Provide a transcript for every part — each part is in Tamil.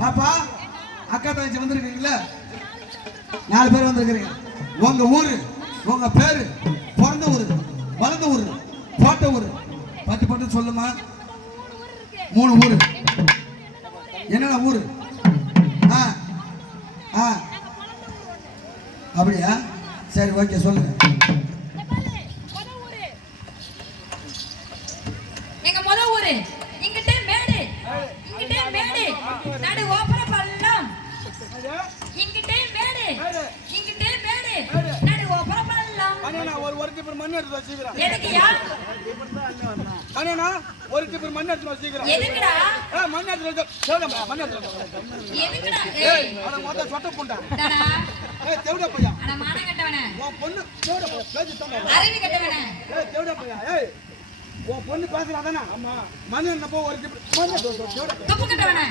பாப்பா அக்கா தங்கச்சி வந்திருக்கீங்களா நாலு பேர் வந்திருக்கிறீங்க. உங்க ஊரு உங்க பேரு பிறந்த ஊரு வளர்ந்த ஊரு போட்ட ஊரு. பட்டு பட்டு சொல்லுமா. மூணு ஊரு. என்னென்ன ஊரு? ஆ ஆ. அப்படியா? சரி ஓகே சொல்லுங்க. அண்ணா ஒரு ஒரு டிப்பர் மண் எடுத்து வச்சுக்கிறேன் அண்ணா ஒரு டிப்பர் மண் எடுத்து வச்சுக்கிறேன் மண் எடுத்து தேவடா மண் எடுத்து வச்சு எதுக்குடா? ஏய் ஏய். அட மொத்த சொட்ட புண்டா. தேவடா பையா உன் பொண்ணு தேவடா பேசி தேவடா பையா ஏய் உன் பொண்ணு பேசுறாதானே ஆமா. மண் என்ன போ ஒரு டிப்பர் மண் எடுத்து தேவடா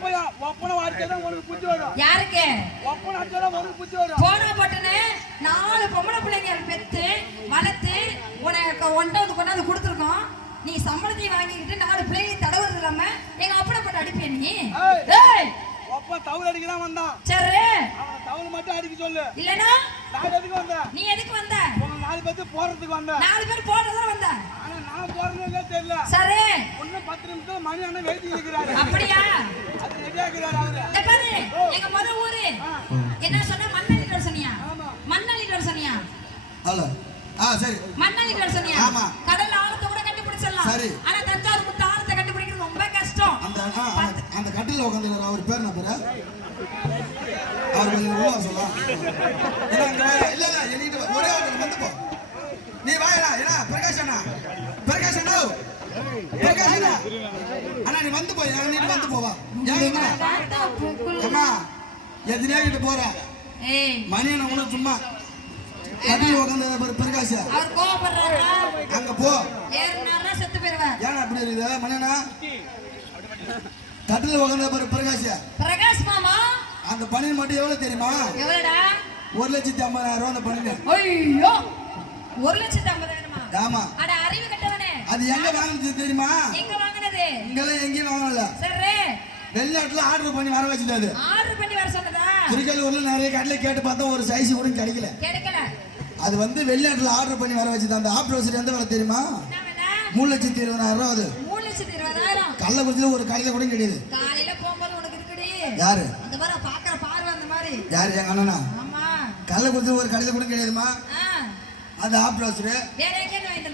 ஒப்பையா? ஒப்பனை வார்த்தைதான் உனக்கு புத்தி வரும். யாருக்கு? ஒப்பனை அடிச்சாதான் உனக்கு புத்தி வரும். போனா போட்டுன்னு நாலு பொம்பளை பிள்ளைங்க பெத்து வளர்த்து உனக்கு ஒன்றாவது கொண்டாந்து கொடுத்துருக்கோம். நீ சம்பளத்தையும் வாங்கிக்கிட்டு நாலு பிள்ளைங்க தடவுறது இல்லாம எங்க அப்பனை போட்டு அடிப்பிய நீ? ஒப்பன் தவுள் அடிக்கலாம் வந்தான். சரி. அவன் தவுள் மட்டும் அடிக்க சொல்லு. இல்லனா நான் எதுக்கு வந்தேன் நீ எதுக்கு வந்த? நாலு பேத்து போறதுக்கு வந்தேன் நாலு பேர் போட்டதான வந்த? ஆனா நான் போறதுன்னே தெரியல. சரி. இன்னும் பத்து நிமிஷம் மணி அண்ணன் வெயிட்டிங் இருக்கிறாரு என்ன சொன்ன? மண்ணள்ளிட்டு வர சொன்னியா ஆமா. மண்ணள்ளிட்டு வர சொன்னியா ஹலோ. ஆ சரி. மண்ணள்ளிட்டு வர சொன்னியா ஆமா. கடல் ஆழத்தை கூட கண்டுபிடிச்சிடலாம். சரி. ஆனா தஞ்சாவூர் முத்து ஆழத்தை கண்டுபிடிக்கிறது ரொம்ப கஷ்டம். அந்த ஆ, அந்த- அந்த கட்டில உட்காந்து அவர் பேர் என்ன பேரு? அவர் கொஞ்சம் உள்ள வர சொல்லலாம் இல்ல இல்ல என்கிட்ட வா. ஒரே ஒரு வந்து போ. நீ வாயடா. ஏன்னா பிரகாஷ் அண்ணா. பிரகாஷ் அண்ணா. பிரகாஷ் அண்ணா. அண்ணா நீ வந்து போ. என் நீ வந்து போவா அம்மா. எதிரே கிட்ட போற. ஏய். மணி உனக்கு சும்மா கட்டில உட்காந்து பாரு பிரகாஷ்? அங்க போ. ஏன்னா அப்படி இருக்குது. மணி அண்ணா கட்டில உட்காந்து பாரு பிரகாஷ்? பிரகாஷ் மாமா? அந்த பணியன் மட்டும் எவ்வளவு தெரியுமா? ஒரு லட்சத்தி ஐம்பதாயிரம் ரூபா அந்த பணியன் ஐயோ! ஒரு லட்சத்தி ஐம்பதாயிரமா? ஆமா. அட அறிவு கட்டவனே. அது எங்க வாங்கினது தெரியுமா? எங்க வாங்கினது? இங்கெல்லாம் எங்கேயும் வாங்கல. சரி வெளிநாட்டுல ஆர்டர் பண்ணி வர வச்சது அது ஆர்டர் பண்ணி வர சொன்னதா? திருக்கல்லூர்ல நிறைய கடையில கேட்டு பார்த்தா ஒரு சைஸ் கூட கிடைக்கல. கிடைக்கல. அது வந்து வெளிநாட்டுல ஆர்டர் பண்ணி வர வச்சது. அந்த ஆப் ரோசர் எந்த விலை தெரியுமா? மூணு லட்சத்தி இருபதாயிரம் ரூபா அது. மூணு லட்சத்தி இருபதாயிரம். கள்ளக்குறிச்சியில ஒரு கடையில கூட கிடையாது. காலையில போகும்போது உனக்கு இருக்குடி. யாரு? அந்த மாதிரி பாக்குற பார்வை அந்த மாதிரி. யாரு? எங்க அண்ணனா? ஆமா. கள்ளக்குறிச்சியில ஒரு கடையில கூட கிடையாதுமா? ஆ. அது ஆப் ரோசர் வேற எங்க வாங்கிட்டு